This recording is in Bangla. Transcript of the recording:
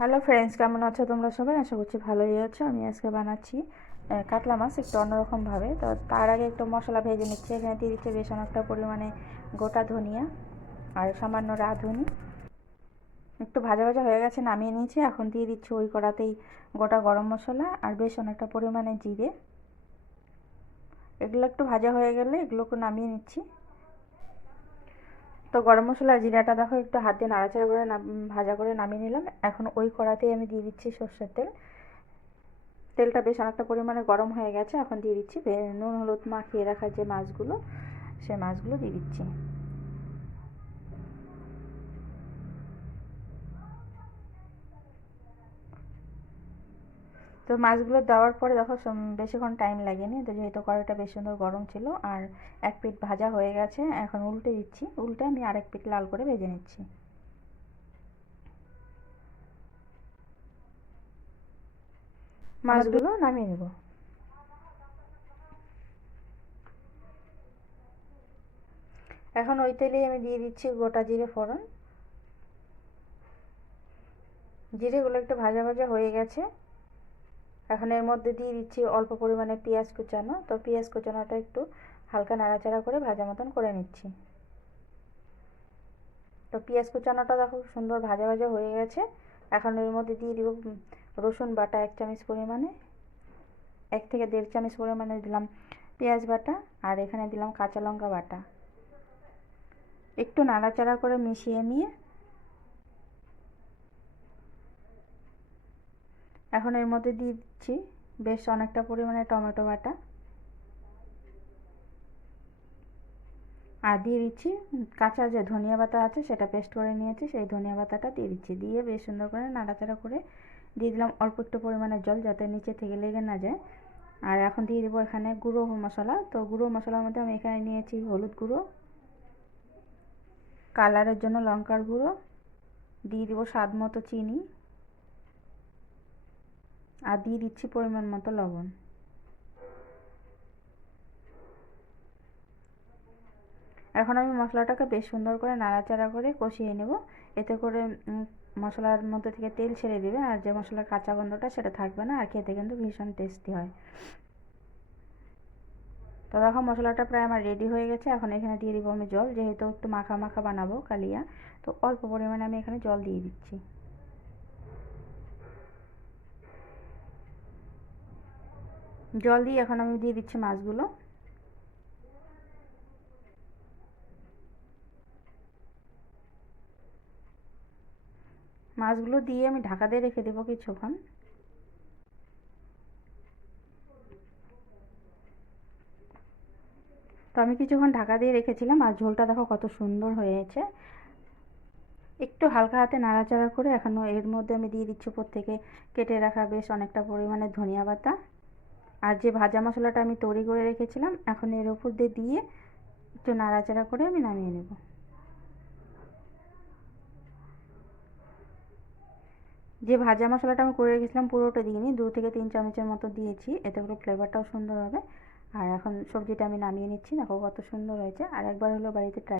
হ্যালো ফ্রেন্ডস, কেমন আছো তোমরা সবাই? আশা করছি ভালোই আছো। আমি আজকে বানাচ্ছি কাতলা মাছ একটু অন্যরকমভাবে। তো তার আগে একটু মশলা ভেজে নিচ্ছি। এখানে দিয়ে দিচ্ছি বেশ অনেকটা পরিমাণে গোটা ধনিয়া আর সামান্য রাঁধুনি। একটু ভাজা ভাজা হয়ে গেছে, নামিয়ে নিয়েছি। এখন দিয়ে দিচ্ছি ওই কড়াতেই গোটা গরম মশলা আর বেশ অনেকটা পরিমাণে জিরে। এগুলো একটু ভাজা হয়ে গেলে এগুলোকে নামিয়ে নিচ্ছি। তো গরম মশলা আর জিরাটা দেখো একটু হাত দিয়ে নাড়াচাড়া করে ভাজা করে নামিয়ে নিলাম। এখন ওই কড়াতেই আমি দিয়ে দিচ্ছি সর্ষের তেল। তেলটা বেশ অনেকটা পরিমাণে গরম হয়ে গেছে। এখন দিয়ে দিচ্ছি নুন হলুদ মাখিয়ে রাখা যে মাছগুলো, সে মাছগুলো দিয়ে দিচ্ছি। তো মাছগুলো দেওয়ার পরে দেখো বেশিক্ষণ টাইম লাগেনি, তো যেহেতু কড়াইটা বেশ সুন্দর গরম ছিল আর এক পিঠ ভাজা হয়ে গেছে। এখন উল্টে দিচ্ছি, উল্টে আমি আরেক পিঠ লাল করে ভেজে নিচ্ছি। মাছগুলো নামিয়ে নেব। এখন ওই তেলেই আমি দিয়ে দিচ্ছি গোটা জিরে ফোড়ন। জিরেগুলো একটু ভাজা ভাজা হয়ে গেছে। এখন এর মধ্যে দিয়ে দিচ্ছি অল্প পরিমাণে পেঁয়াজ কুচানো। তো পেঁয়াজ কুচানোটা একটু হালকা নাড়াচাড়া করে ভাজা মতন করে নিচ্ছি। তো পেঁয়াজ কুচানোটা দেখো সুন্দর ভাজা ভাজা হয়ে গেছে। এখন এর মধ্যে দিয়ে দিব রসুন বাটা 1 চামচ পরিমাণে, 1 থেকে 1.5 চামচ পরিমাণে দিলাম পেঁয়াজ বাটা, আর এখানে দিলাম কাঁচা লঙ্কা বাটা। একটু নাড়াচাড়া করে মিশিয়ে নিয়ে এখন এর মধ্যে দিয়ে দিচ্ছি বেশ অনেকটা পরিমাণে টমেটো বাটা, আর দিয়ে দিচ্ছি কাঁচা যে ধনিয়া পাতা আছে সেটা পেস্ট করে নিয়েছি, সেই ধনিয়া পাতাটা দিয়ে দিচ্ছি। দিয়ে বেশ সুন্দর করে নাড়াচাড়া করে দিয়ে দিলাম অল্প একটু পরিমাণে জল, যাতে নিচে থেকে লেগে না যায়। আর এখন দিয়ে দেবো এখানে গুঁড়ো মশলা। তো গুঁড়ো মশলার মধ্যে আমি এখানে নিয়েছি হলুদ গুঁড়ো, কালারের জন্য লঙ্কার গুঁড়ো, দিয়ে দেবো স্বাদ মতো চিনি, আর দিয়ে দিচ্ছি পরিমাণ মতো লবণ। এখন আমি মশলাটাকে বেশ সুন্দর করে নাড়াচাড়া করে কষিয়ে নেব। এতে করে মশলার মধ্যে থেকে তেল ছেড়ে দেবে, আর যে মশলার কাঁচা গন্ধটা সেটা থাকবে না, আর খেতে কিন্তু ভীষণ টেস্টি হয়। তো দেখো মশলাটা প্রায় আমার রেডি হয়ে গেছে। এখন এখানে দিয়ে দিব আমি জল, যেহেতু একটু মাখা মাখা বানাবো কালিয়া, তো অল্প পরিমাণে আমি এখানে জল দিয়ে দিচ্ছি। জল দিয়ে এখন আমি দিয়ে দিচ্ছি মাছগুলো। মাছগুলো দিয়ে আমি ঢাকা দিয়ে রেখে দেবো কিছুক্ষণ। তো আমি কিছুক্ষণ ঢাকা দিয়ে রেখেছিলাম, আর ঝোলটা দেখো কত সুন্দর হয়েছে। একটু হালকা হাতে নাড়াচাড়া করে এখন এর মধ্যে আমি দিয়ে দিচ্ছি উপর থেকে কেটে রাখা বেশ অনেকটা পরিমাণে ধনিয়া পাতা, আর যে ভাজা মশলাটা আমি তৈরি করে রেখেছিলাম এখন এর উপর দিয়ে একটু নাড়াচাড়া করে আমি নামিয়ে নেব। যে ভাজা মশলাটা আমি করে রেখেছিলাম পুরোটা দিইনি, 2 থেকে 3 চামচের মতো দিয়েছি, এতে করে ফ্লেভারটাও সুন্দর হবে। আর এখন সবজিটা আমি নামিয়ে নিচ্ছি। দেখো কত সুন্দর হয়েছে। আর একবার হলো বাড়িতে ট্রাই